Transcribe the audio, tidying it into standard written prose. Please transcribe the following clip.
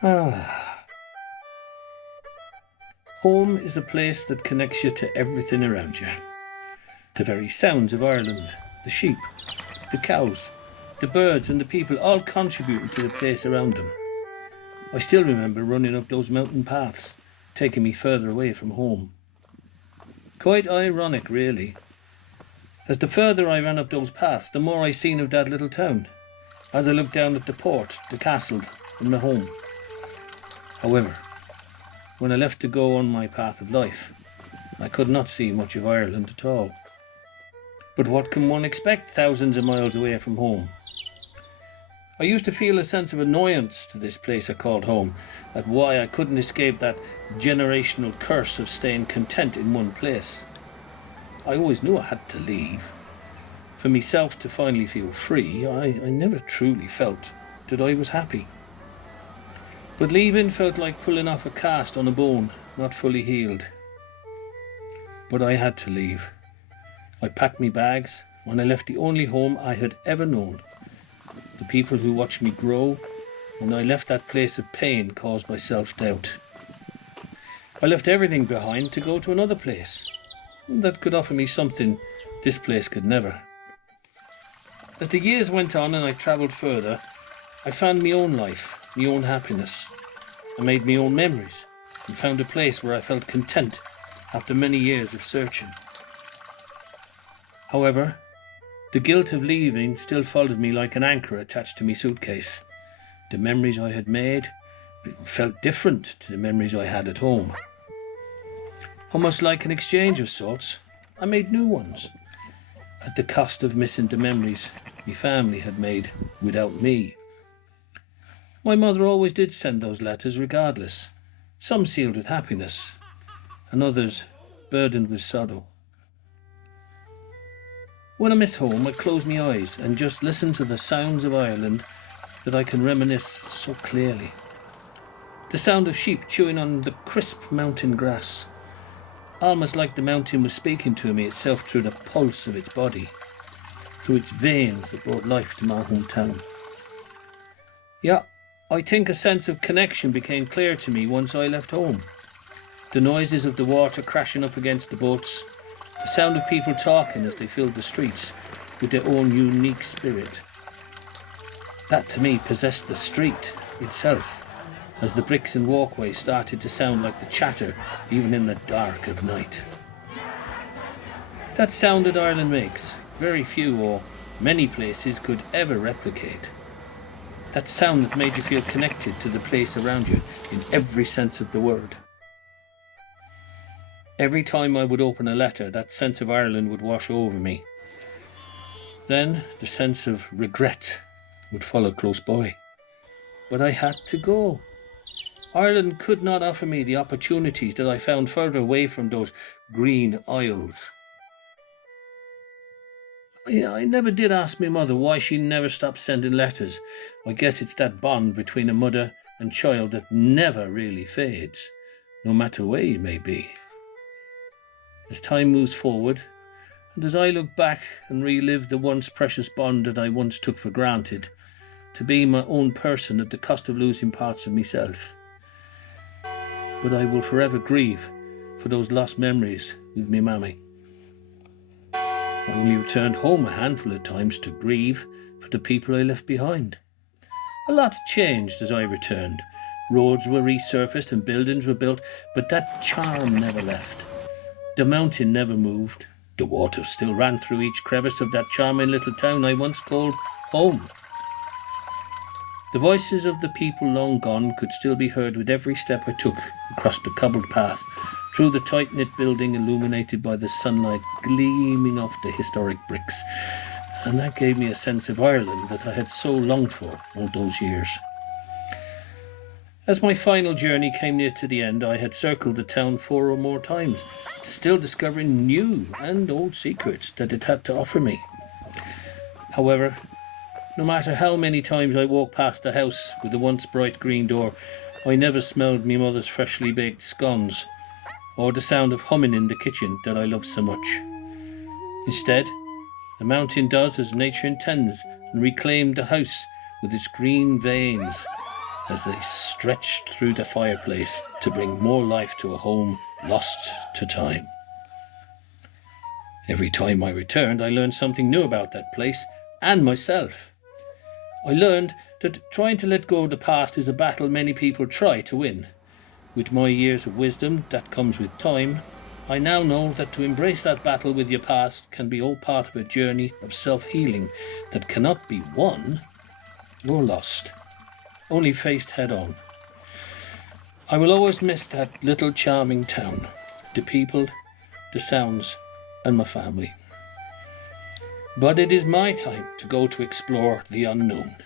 Ah, home is a place that connects you to everything around you. The very sounds of Ireland, the sheep, the cows, the birds and the people all contributing to the place around them. I still remember running up those mountain paths, taking me further away from home. Quite ironic, really. As the further I ran up those paths, the more I seen of that little town, as I looked down at the port, the castle, and my home. However, when I left to go on my path of life, I could not see much of Ireland at all. But what can one expect thousands of miles away from home? I used to feel a sense of annoyance to this place I called home, at why I couldn't escape that generational curse of staying content in one place. I always knew I had to leave. For myself to finally feel free, I never truly felt that I was happy. But leaving felt like pulling off a cast on a bone, not fully healed. But I had to leave. I packed my bags when I left the only home I had ever known, the people who watched me grow, and I left that place of pain caused by self-doubt. I left everything behind to go to another place that could offer me something this place could never. As the years went on and I travelled further, I found my own life, my own happiness. I made my own memories and found a place where I felt content after many years of searching. However, the guilt of leaving still followed me like an anchor attached to my suitcase. The memories I had made felt different to the memories I had at home. Almost like an exchange of sorts, I made new ones, at the cost of missing the memories my family had made without me. My mother always did send those letters regardless, some sealed with happiness, and others burdened with sorrow. When I miss home, I close my eyes and just listen to the sounds of Ireland that I can reminisce so clearly. The sound of sheep chewing on the crisp mountain grass, almost like the mountain was speaking to me itself through the pulse of its body, through its veins that brought life to my hometown. Yeah, I think a sense of connection became clear to me once I left home. The noises of the water crashing up against the boats, the sound of people talking as they filled the streets with their own unique spirit. That to me possessed the street itself, as the bricks and walkways started to sound like the chatter even in the dark of night. That sound that Ireland makes, very few or many places could ever replicate. That sound that made you feel connected to the place around you in every sense of the word. Every time I would open a letter, that sense of Ireland would wash over me. Then the sense of regret would follow close by. But I had to go. Ireland could not offer me the opportunities that I found further away from those green isles. I never did ask my mother why she never stopped sending letters. I guess it's that bond between a mother and child that never really fades, no matter where you may be. As time moves forward, and as I look back and relive the once precious bond that I once took for granted, to be my own person at the cost of losing parts of myself. But I will forever grieve for those lost memories with me mammy. I only returned home a handful of times to grieve for the people I left behind. A lot changed as I returned. Roads were resurfaced and buildings were built, but that charm never left. The mountain never moved. The water still ran through each crevice of that charming little town I once called home. The voices of the people long gone could still be heard with every step I took across the cobbled path, through the tight-knit building illuminated by the sunlight gleaming off the historic bricks. And that gave me a sense of Ireland that I had so longed for all those years. As my final journey came near to the end, I had circled the town 4 or more times, still discovering new and old secrets that it had to offer me. However, no matter how many times I walked past the house with the once bright green door, I never smelled me mother's freshly baked scones, or the sound of humming in the kitchen that I loved so much. Instead, the mountain does as nature intends and reclaimed the house with its green veins as they stretched through the fireplace to bring more life to a home lost to time. Every time I returned, I learned something new about that place and myself. I learned that trying to let go of the past is a battle many people try to win. With my years of wisdom that comes with time, I now know that to embrace that battle with your past can be all part of a journey of self-healing that cannot be won or lost, only faced head on. I will always miss that little charming town, the people, the sounds, and my family. But it is my time to go to explore the unknown.